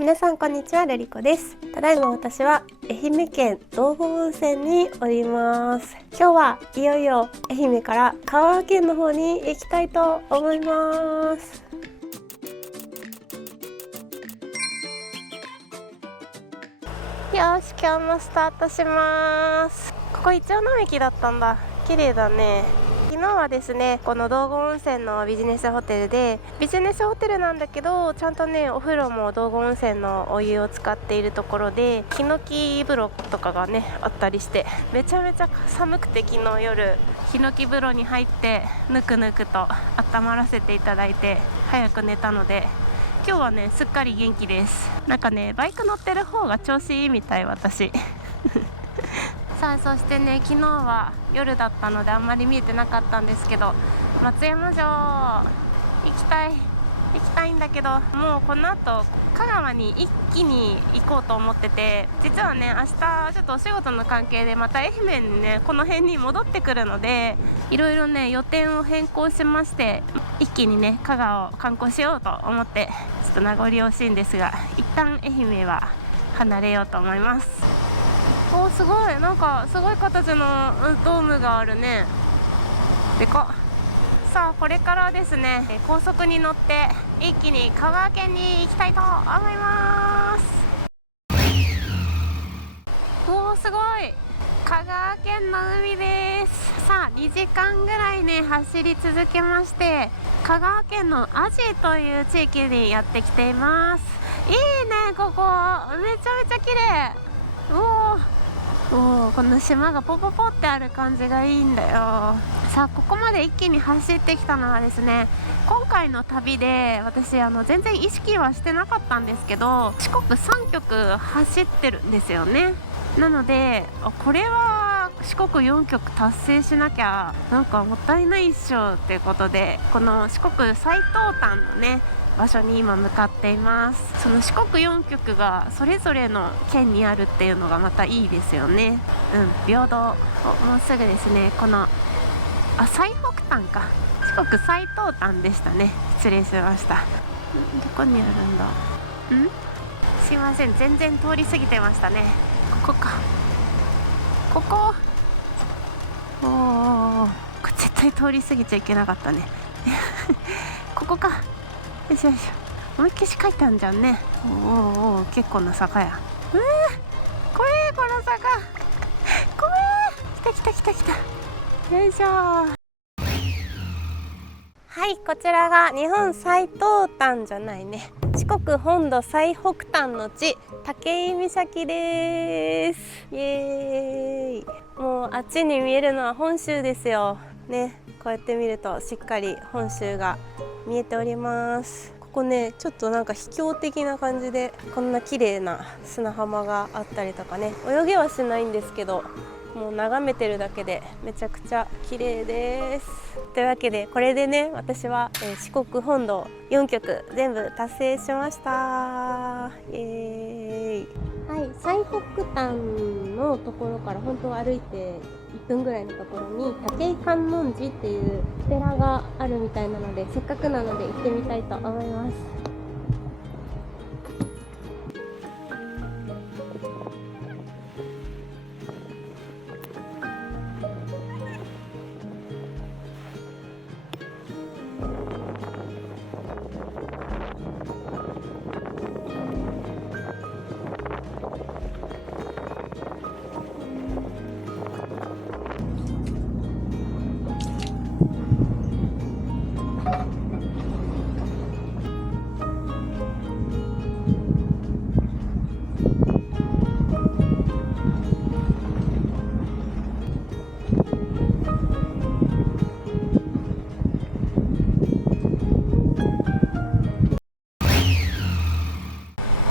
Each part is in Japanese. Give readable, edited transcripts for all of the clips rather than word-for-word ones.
皆さんこんにちは、ルリコです。ただいま私は愛媛県道後温泉におります。今日はいよいよ愛媛から香川県の方に行きたいと思います。よし、今日もスタートします。ここイチョウ並木だったんだ。綺麗だね。昨日はですね、この道後温泉のビジネスホテルで、ビジネスホテルなんだけどちゃんとねお風呂も道後温泉のお湯を使っているところで、ヒノキ風呂とかがねあったりして、めちゃめちゃ寒くて、昨日夜ヒノキ風呂に入ってぬくぬくと温まらせていただいて早く寝たので、今日はねすっかり元気です。なんかねバイク乗ってる方が調子いいみたい、私さあ、そしてね昨日は夜だったのであんまり見えてなかったんですけど、松山城行きたいんだけど、もうこの後香川に一気に行こうと思ってて、実はね明日ちょっとお仕事の関係でまた愛媛にねこの辺に戻ってくるので、いろいろね予定を変更しまして、一気にね香川を観光しようと思って、ちょっと名残惜しいんですが一旦愛媛は離れようと思います。おー、すごい、なんかすごい形のドームがあるね。でかっ。さあこれからですね高速に乗って一気に香川県に行きたいと思います。おー、すごい、香川県の海です。さあ2時間ぐらいね走り続けまして、香川県の阿知という地域にやってきています。いいね、ここめちゃめちゃ綺麗。この島がポポポってある感じがいいんだよ。さあここまで一気に走ってきたのはですね、今回の旅で私全然意識はしてなかったんですけど、四国3局走ってるんですよね。なのでこれは四国4局達成しなきゃなんかもったいないっしょっていうことで、この四国最東端のね場所に今向かっています。その四国4局がそれぞれの県にあるっていうのがまたいいですよね。平等。もうすぐですね、この最北端か、四国最東端でしたね。失礼しました。どこにあるんだ。すいません、全然通り過ぎてましたね。ここか、ここ。これ絶対通り過ぎちゃいけなかったねここか。よいしょよいしょ。思いっきり書いてあるじゃんね。結構な坂や。怖え、この坂怖え。来たよいしょ。はい、こちらが日本最東端じゃないね、四国本土最北端の地、武井岬です。イエーイ。もうあっちに見えるのは本州ですよね。こうやって見るとしっかり本州が見えております。ここねちょっとなんか秘境的な感じで、こんな綺麗な砂浜があったりとかね、泳げはしないんですけど、もう眺めてるだけでめちゃくちゃ綺麗です。というわけでこれでね私は四国本土4局全部達成しました。イエーイ。はい、最北端のところから本当歩いて1分ぐらいのところに武井観音寺っていうお寺があるみたいなので、せっかくなので行ってみたいと思います。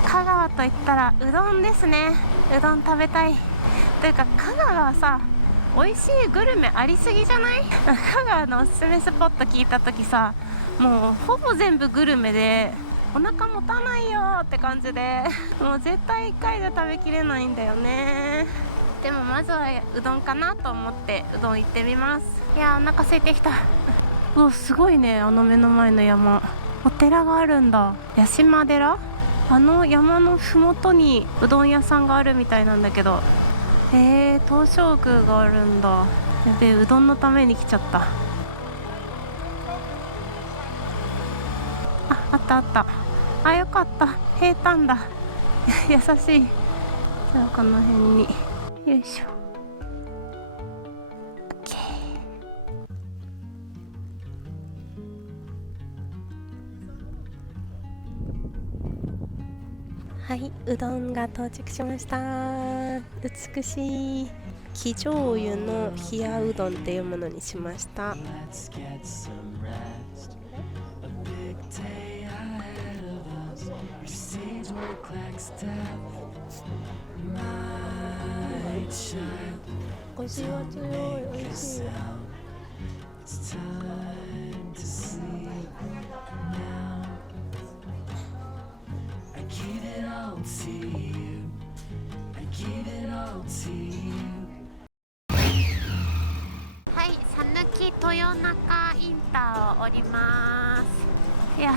香川といったらうどんですね。うどん食べたいというか、香川はさ美味しいグルメありすぎじゃない？香川のおすすめスポット聞いた時さ、もうほぼ全部グルメでお腹持たないよって感じで、もう絶対1回で食べきれないんだよね。でもまずはうどんかなと思ってうどん行ってみます。いやお腹空いてきた。すごいね、目の前の山、お寺があるんだ。八島寺あの山のふもとにうどん屋さんがあるみたいなんだけど、東照宮があるんだ。やべえ、うどんのために来ちゃった。あったあった。あ、よかった、平坦だ優しい。じゃあこの辺によいしょ。 OK。 はい、うどんが到着しました。美しい生醤油の冷やうどんっていうものにしました。味は強い、美味しい。はい、讃岐豊中インターを降ります。いや、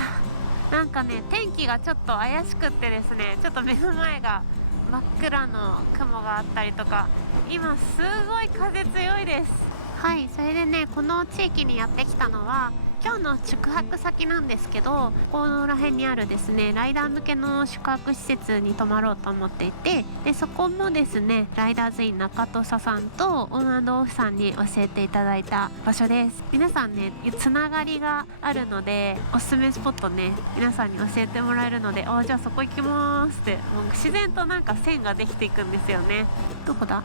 なんかね、天気がちょっと怪しくってですね、ちょっと目の前が真っ暗の雲があったりとか、今すごい風強いです。はい、それでね、この地域にやってきたのは今日の宿泊先なんですけど、このら辺にあるですね、ライダー向けの宿泊施設に泊まろうと思っていて、でそこもですね、ライダーズイン中土佐さんとオン&オフさんに教えていただいた場所です。皆さんね、つながりがあるので、おすすめスポットね、皆さんに教えてもらえるので、じゃあそこ行きますって、もう自然となんか線ができていくんですよね。どこだ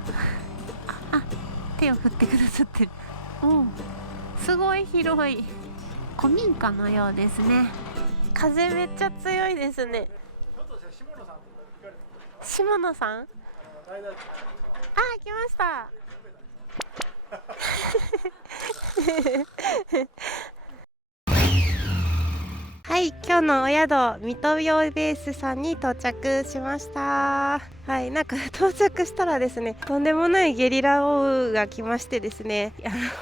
あ、手を振ってくださってる。お、すごい広い古民家のようですね。風めっちゃ強いですね。下野さん、あ、来ましたはい、今日のお宿、水戸用ベースさんに到着しました。はい、なんか到着したらですね、とんでもないゲリラ豪雨が来ましてですね、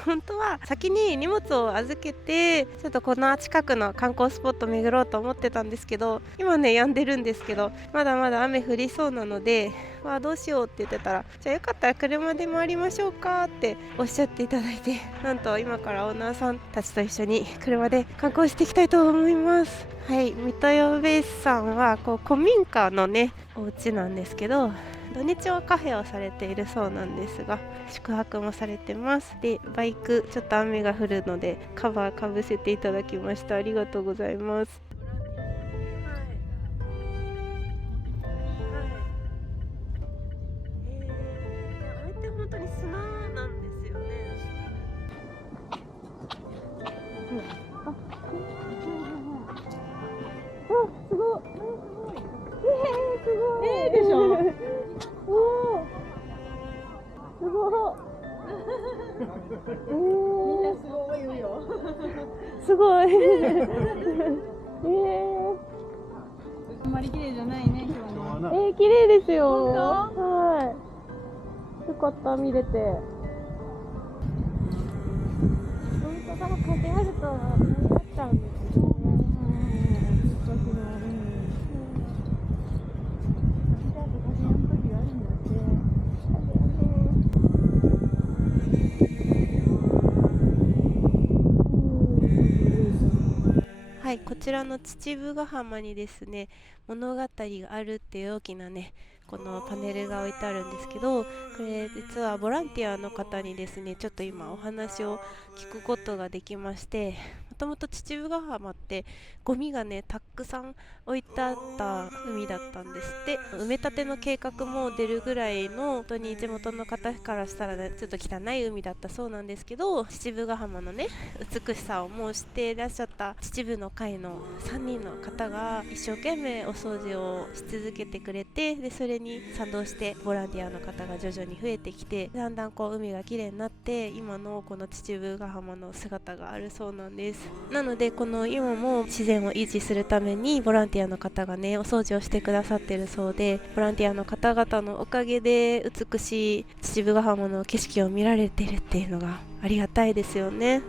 本当は先に荷物を預けて、ちょっとこの近くの観光スポット巡ろうと思ってたんですけど、今ね、止んでるんですけど、まだまだ雨降りそうなので、どうしようって言ってたら、じゃあよかったら車で回りましょうかっておっしゃっていただいて、なんと今からオーナーさんたちと一緒に車で観光していきたいと思います。はい、水戸用ベースさんはこう古民家のね、お家なんですけど、土日はカフェをされているそうなんですが、宿泊もされてます。で、バイクちょっと雨が降るのでカバーかぶせていただきました。ありがとうございます。あれって本当に砂なんですよね。すごい。すごい。でしょ。おお。すごい。みんなすごい言うよ。すごい。あんまり綺麗じゃないね、今日の。綺麗ですよ。はい。よかった、見れて。本当だ、風あるとなっちゃうんですよね。はい、こちらの父母ヶ浜にですね、物語があるっていう大きなね、このパネルが置いてあるんですけど、これ実はボランティアの方にですね、ちょっと今お話を聞くことができまして、もともと父母ヶ浜ってゴミがねたくさん置いてあった海だったんですって。埋め立ての計画も出るぐらいの、本当に地元の方からしたら、ね、ちょっと汚い海だったそうなんですけど、父母ヶ浜のね美しさをもう知っていらっしゃった秩父の会の3人の方が一生懸命お掃除をし続けてくれて、でそれに賛同してボランティアの方が徐々に増えてきて、だんだんこう海が綺麗になって、今のこの秩父ヶ浜の姿があるそうなんです。なのでこの今も自然を維持するためにボランティアの方がねお掃除をしてくださってるそうで、ボランティアの方々のおかげで美しい秩父ヶ浜の景色を見られてるっていうのがありがたいですよね。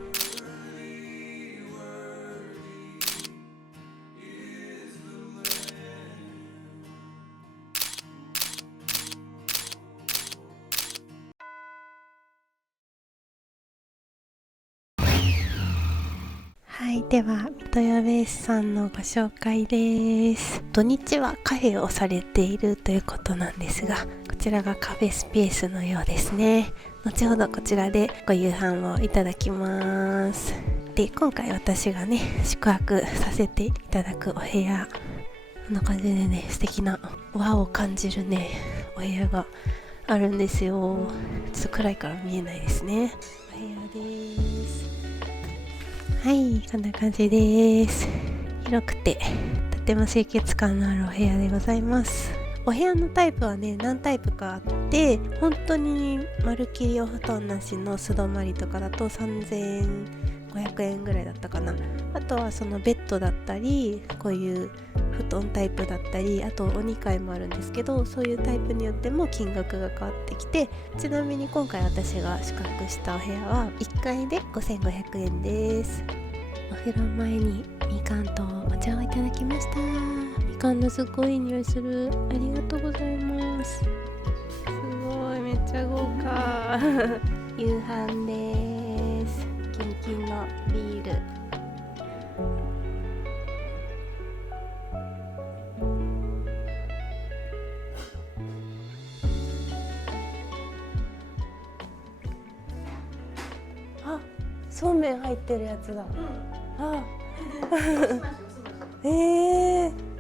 では豊谷ベースさんのご紹介です。土日はカフェをされているということなんですが、こちらがカフェスペースのようですね。後ほどこちらでご夕飯をいただきます。で、今回私がね宿泊させていただくお部屋、こんな感じでね、素敵な和を感じるねお部屋があるんですよ。ちょっと暗いから見えないですね。お部屋です。はい、こんな感じです。広くてとても清潔感のあるお部屋でございます。お部屋のタイプはね何タイプかあって、本当にまるっきりお布団なしの素泊まりとかだと3500円ぐらいだったかな。あとはそのベッドだったり、こういう布団タイプだったり、あとお2階もあるんですけど、そういうタイプによっても金額が変わってきて、ちなみに今回私が宿泊したお部屋は1階で5500円です。お風呂前にみかんとお茶をいただきました。みかんのすごい匂いする。ありがとうございます。すごい、めっちゃ豪華夕飯です。キンキンのビール。あ、そうめん入ってるやつだ。あ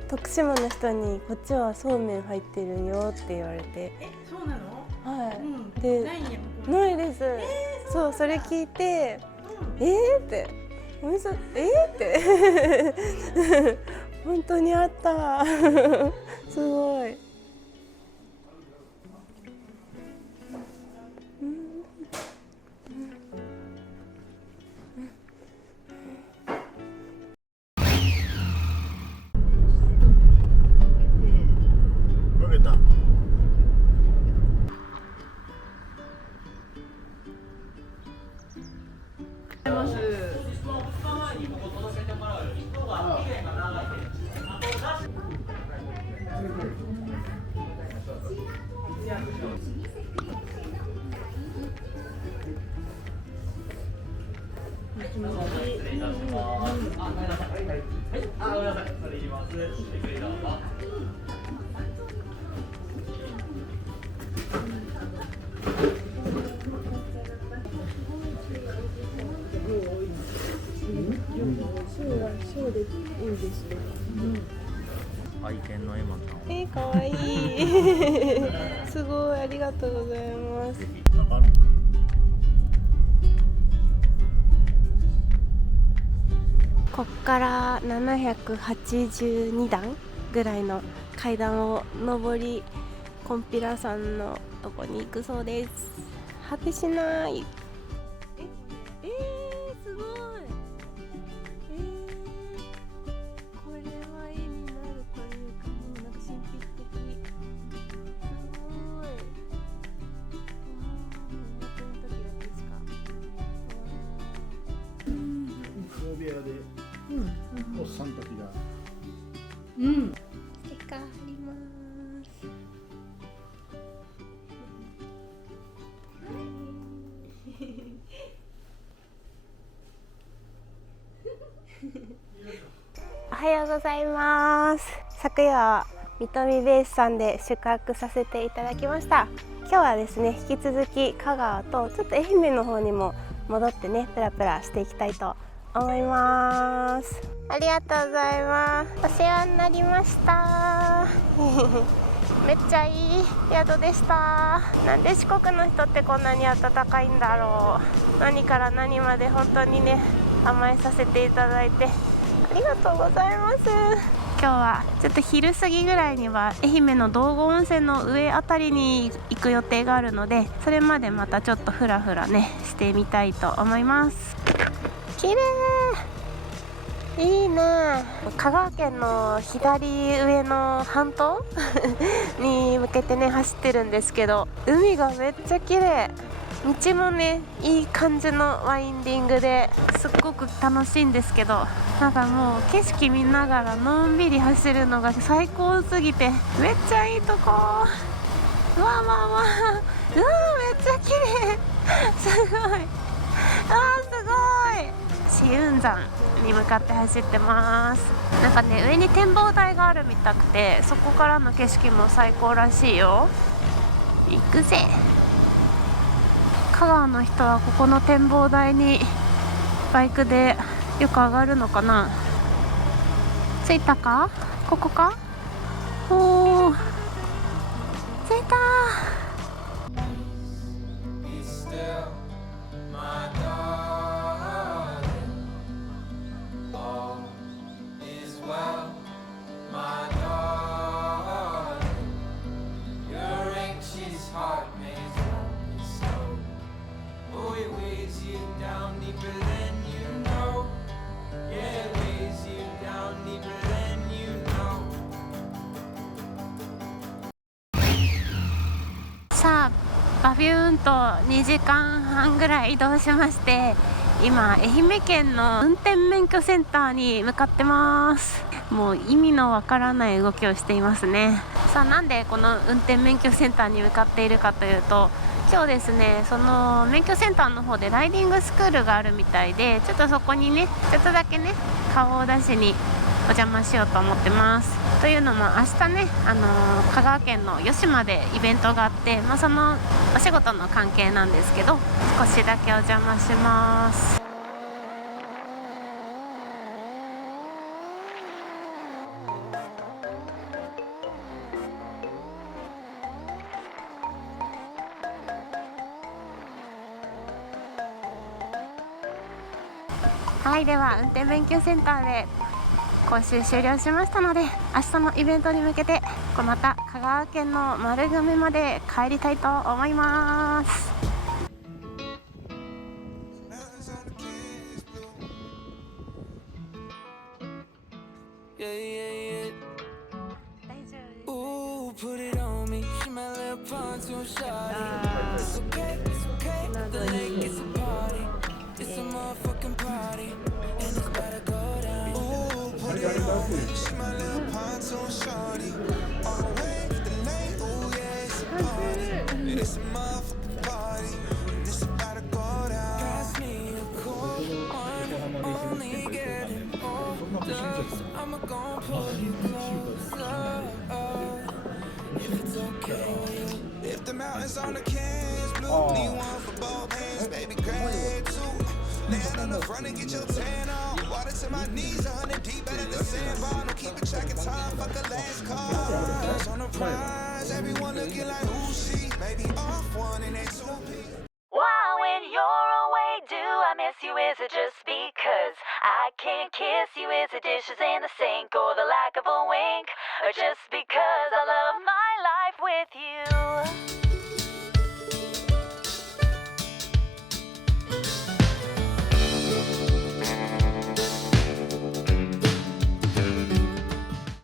徳島の人にこっちはそうめん入ってるよって言われて。そうなの？はい、で、でないです。そう、それ聞いて、ってお味噌って本当にあったすごい。愛犬のエマちゃん。かわいいすごい、ありがとうございます。こっから782段ぐらいの階段を上り、コンピラさんのとこに行くそうです。果てしない。すごい。これは絵になるというか、もうなんか神秘的。すごい。本当に時だけしか。大部屋で、おっさんたちが、ステッカー貼ります。おはようございます。昨夜は水戸美ベースさんで宿泊させていただきました。今日はですね、引き続き香川とちょっと愛媛の方にも戻ってね、プラプラしていきたいと思います。ありがとうございます。お世話になりましためっちゃいい宿でした。なんで四国の人ってこんなに暖かいんだろう。何から何まで本当にね、甘えさせていただいてありがとうございます。今日はちょっと昼過ぎぐらいには愛媛の道後温泉の上あたりに行く予定があるので、それまでまたちょっとフラフラねしてみたいと思います。綺麗、いいね。香川県の左上の半島に向けてね走ってるんですけど、海がめっちゃ綺麗。道もねいい感じのワインディングですっごく楽しいんですけど、なんかもう景色見ながらのんびり走るのが最高すぎてめっちゃいいとこ。うわめっちゃ綺麗すごい。すごい紫雲山に向かって走ってます。なんかね、上に展望台があるみたくて、そこからの景色も最高らしいよ。行くぜ。香川の人はここの展望台にバイクでよく上がるのかな。着いたか？ここか？おー、着いたー。さあ、バビューンと2時間半ぐらい移動しまして、今愛媛県の運転免許センターに向かってます。もう意味のわからない動きをしていますね。さあ、なんでこの運転免許センターに向かっているかというと、今日ですね、その免許センターの方でライディングスクールがあるみたいで、ちょっとそこにね、ちょっとだけね、顔を出しにお邪魔しようと思ってます。というのも明日ね、香川県の吉島でイベントがあって、そのお仕事の関係なんですけど、少しだけお邪魔します。はい、では運転免許センターで講習終了しましたので、明日のイベントに向けてまた香川県の丸亀まで帰りたいと思います。If the mountains on the cans, blue, need one for both hands, baby, grab two. Land on the front and get your tan on. Water to my knees, 100 deep out of the sandbar. No keeping track of time, fuck the last cars. On the prize, everyone looking like who she? Maybe off one in that 2-piece. Why, when you're away, do I miss you? Is it just because I can't kiss you? Is it dishes in the sink or the lack of a wink? Or just